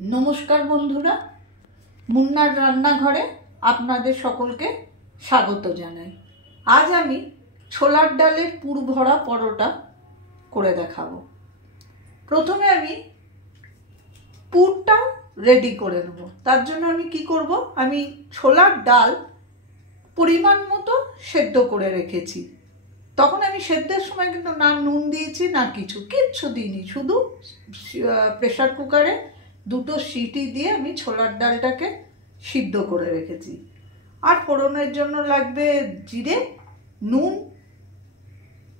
নমস্কার বন্ধুরা, মুন্নার রান্নাঘরে আপনাদের সকলকে স্বাগত জানাই। আজ আমি ছোলার ডালের পুর ভরা পরোটা করে দেখাবো। প্রথমে আমি পুরটা রেডি করে নেব। তার জন্য আমি কি করব, আমি ছোলার ডাল পরিমাণ মতো সেদ্ধ করে রেখেছি। তখন আমি সেদ্ধের সময় কিন্তু না নুন দিয়েছি না কিচ্ছু দিইনি, শুধু প্রেসার কুকারে দুটো সিটি দিয়ে আমি ছোলার ডালটাকে সিদ্ধ করে রেখেছি। আর ফোড়নের জন্য লাগবে জিরে, নুন,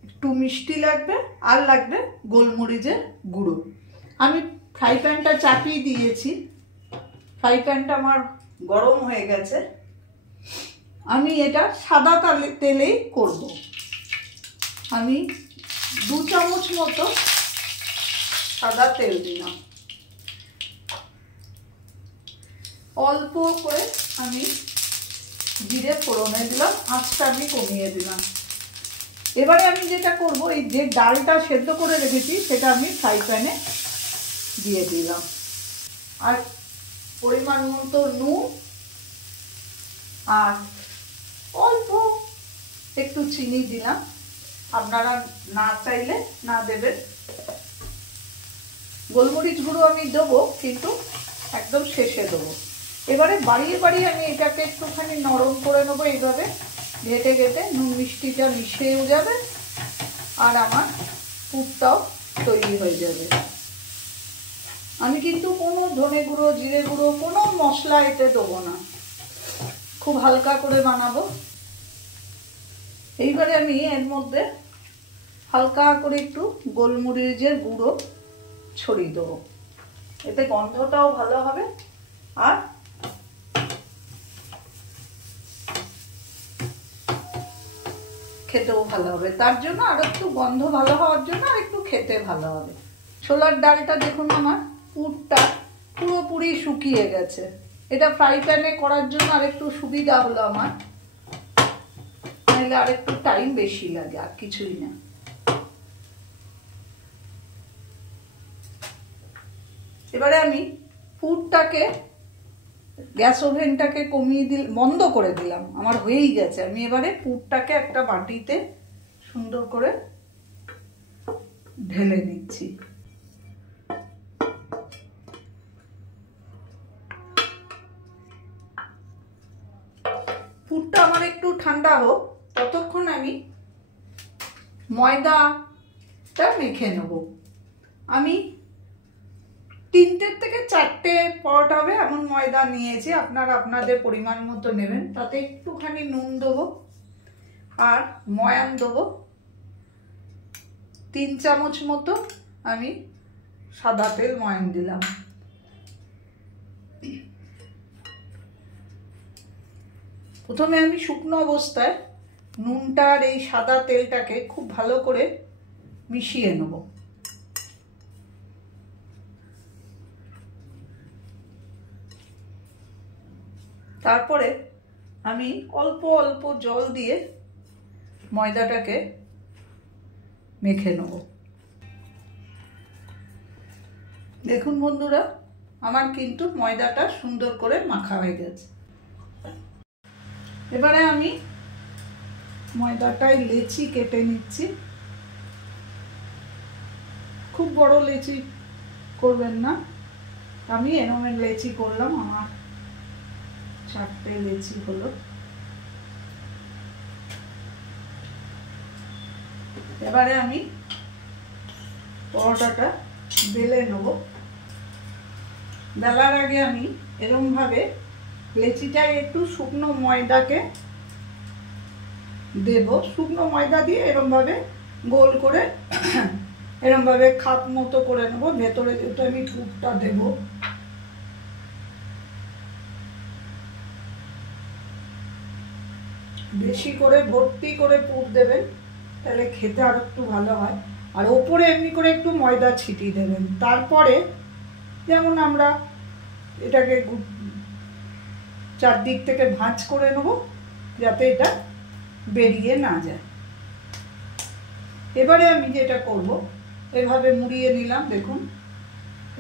একটু মিষ্টি লাগবে, আর লাগবে গোলমরিচের গুঁড়ো। আমি ফ্রাই প্যানটা চাপিয়ে দিয়েছি, ফ্রাই প্যানটা আমার গরম হয়ে গেছে। আমি এটা সাদা তেলেই করব। আমি 2 চামচ মতো সাদা তেল দিলাম, অল্প করে আমি জিরে ফোড়নে দিলাম, আঁচটা আমি কমিয়ে দিলাম। এবারে আমি যেটা করব, এই যে ডালটা সেদ্ধ করে রেখেছি সেটা আমি ফ্রাই প্যানে দিয়ে দিলাম, আর পরিমাণ মতো নুন আর অল্প একটু চিনি দিলাম। আপনারা না চাইলে না দেবেন। গোলমরিচ গুঁড়ো আমি দেবো, কিন্তু একদম শেষে দেবো। এবারে বাড়িয়ে বাড়িয়ে আমি এটাকে একটুখানি নরম করে নেবো। এইভাবে ঘেটে ঘেটে নুন মিষ্টিটা মিশেও যাবে, আর আমার পুরটাও তৈরি হয়ে যাবে। আমি কিন্তু কোনো ধনে গুঁড়ো, জিরে গুঁড়ো, কোনো মশলা এতে দেবো না, খুব হালকা করে বানাবো। এইবারে আমি এর মধ্যে হালকা করে একটু গোলমরিচের গুঁড়ো ছড়িয়ে দেবো, এতে গন্ধটাও ভালো হবে আর খেতেও ভালো হবে। তার জন্য আর একটু গন্ধ ভালো হওয়ার জন্য আর একটু খেতে ভালো হবে। ছোলার ডালটা দেখুন আমার পুরটা পুরোপুরি শুকিয়ে গেছে। এটা ফ্রাই প্যানে করার জন্য আর একটু সুবিধা হলো আমার, নাহলে আর একটু টাইম বেশি লাগে, আর কিছুই না। এবারে আমি পুরটাকে গ্যাস ওভেনটাকে কমিয়ে বন্ধ করে দিলাম, আমার হয়েই গেছে। আমি এবারে পুরটাকে একটা বাটিতে সুন্দর করে ঢেলে নিচ্ছি। পুরটা আমার একটু ঠান্ডা হোক, ততক্ষণ আমি ময়দাটা মেখে নেব। আমি 3 থেকে 4টে পরোটা হবে এমন ময়দা নিয়েছি, আপনারা আপনাদের পরিমাণ মতো নেবেন। তাতে একটুখানি নুন দেবো আর ময়ান দেবো। 3 চামচ মতো আমি সাদা তেল ময়ান দিলাম। প্রথমে আমি শুকনো অবস্থায় নুনটা আর এই সাদা তেলটাকে খুব ভালো করে মিশিয়ে নেব। তারপরে আমি অল্প অল্প জল দিয়ে ময়দাটাকে মেখে নেব। দেখুন বন্ধুরা, আমার কিন্তু ময়দাটা সুন্দর করে মাখা হয়ে গেছে। এবারে আমি ময়দাটায় লেচি কেটে নিচ্ছি। খুব বড় লেচি করবেন না, আমি এরকম লেচি করলাম। আমার 4টে লেচি হলো। এবারে আমি পরোটাটা বেলে নেব। বেলার আগে আমি এরকম ভাবে লেচিটায় একটু শুকনো ময়দাকে দেব। শুকনো ময়দা দিয়ে এরকম ভাবে গোল করে এরকম ভাবে খাপ মতো করে নেব। ভেতরে যেহেতু আমি পুরটা দেব, বেশি করে ভর্তি করে পুর দেবেন, তাহলে খেতে আর একটু ভালো হয়। আর ওপরে এমনি করে একটু ময়দা ছিটিয়ে দেবেন। তারপরে যেমন আমরা এটাকে চারদিক থেকে ভাঁজ করে নেব, যাতে এটা বেরিয়ে না যায়। এবারে আমি যেটা করব, এভাবে মুড়িয়ে নিলাম। দেখুন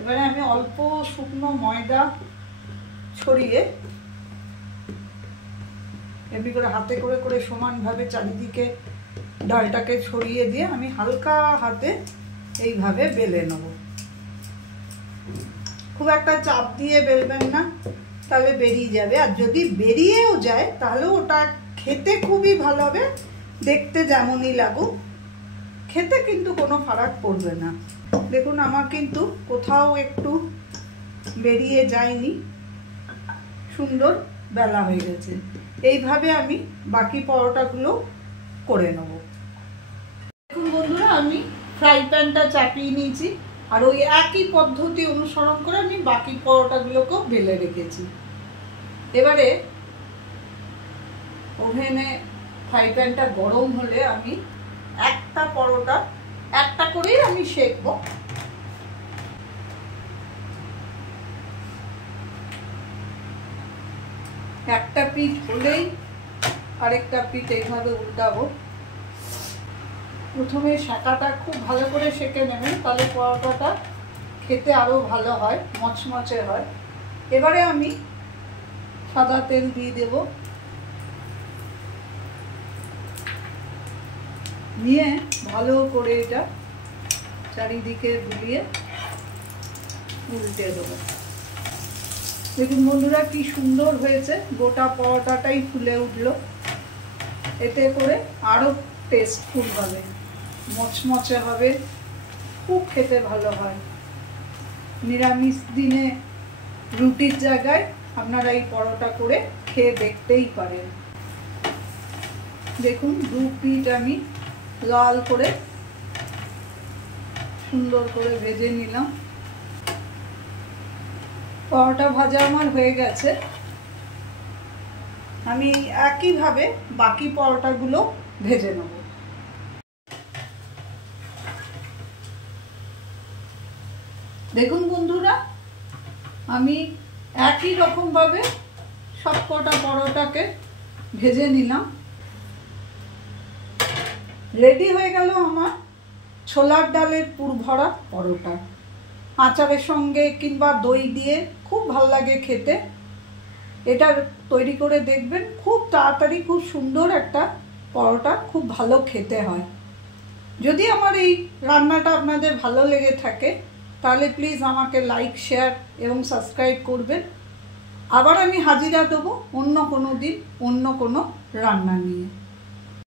এবারে আমি অল্প শুকনো ময়দা ছড়িয়ে এমনি করে হাতে করে করে সমানভাবে চারিদিকে ডালটাকে ছড়িয়ে দিয়ে আমি হালকা হাতে এইভাবে বেলে নেব। খুব একটা চাপ দিয়ে বেলবেন না, তাহলে বেরিয়ে যাবে। আর যদি বেরিয়েও যায় তাহলে ওটা খেতে খুবই ভালো হবে, দেখতে যেমনই লাগুক খেতে কিন্তু কোনো ফারাক পড়বে না। দেখুন আমার কিন্তু কোথাও একটু বেরিয়ে যায়নি, সুন্দর বেলা হয়ে গেছে। এইভাবে আমি বাকি পরোটাগুলো করে নেব। দেখুন বন্ধুরা, আমি ফ্রাই প্যানটা চাপিয়ে নিয়েছি আর ওই একই পদ্ধতি অনুসরণ করে আমি বাকি পরোটাগুলোকেও বেলে রেখেছি। এবারে ওভেনে ফ্রাই প্যানটা গরম হলে আমি একটা পরোটা একটা করেই আমি সেঁকবো। একটা পিঠ হলেই আরেকটা পিঠ এইভাবে উল্টাবো। প্রথমে সেঁকাটা খুব ভালো করে সেঁকে নেবেন, তাহলে পরোটাটা খেতে আরও ভালো হয়, মচমচে হয়। এবারে আমি সাদা তেল দিয়ে দেব, নিয়ে ভালো করে এটা চারিদিকে বুলিয়ে উল্টে দেবো। দেখুন বন্ধুরা কি সুন্দর হয়েছে, গোটা পরোটাটাই ফুলে উঠলো। এতে করে আরও টেস্টফুল হবে, মচমচে হবে, খুব খেতে ভালো হয়। নিরামিষ দিনে রুটির জায়গায় আপনারা এই পরোটা করে খেয়ে দেখতেই পারেন। দেখুন দু পিঠ আমি লাল করে সুন্দর করে ভেজে নিলাম। পরোটা ভাজা আমার হয়ে গেছে। আমি একইভাবে বাকি পরোটাগুলো ভেজে নেব। দেখুন বন্ধুরা, আমি একই রকমভাবে সবকটা পরোটাকে ভেজে নিলাম। রেডি হয়ে গেল আমার ছোলার ডালের পুর ভরা পরোটা। আচারের সঙ্গে কিংবা দই দিয়ে খুব ভালো লাগে খেতে। এটা তৈরি করে দেখবেন, খুব তাড়াতাড়ি খুব সুন্দর একটা পরোটা, খুব ভালো খেতে হয়। যদি আমার এই রান্নাটা আপনাদের ভালো লেগে থাকে তাহলে প্লিজ আমাকে লাইক, শেয়ার এবং সাবস্ক্রাইব করবেন। আবার আমি হাজিরা দেবো অন্য কোনো দিন অন্য কোনো রান্না নিয়ে।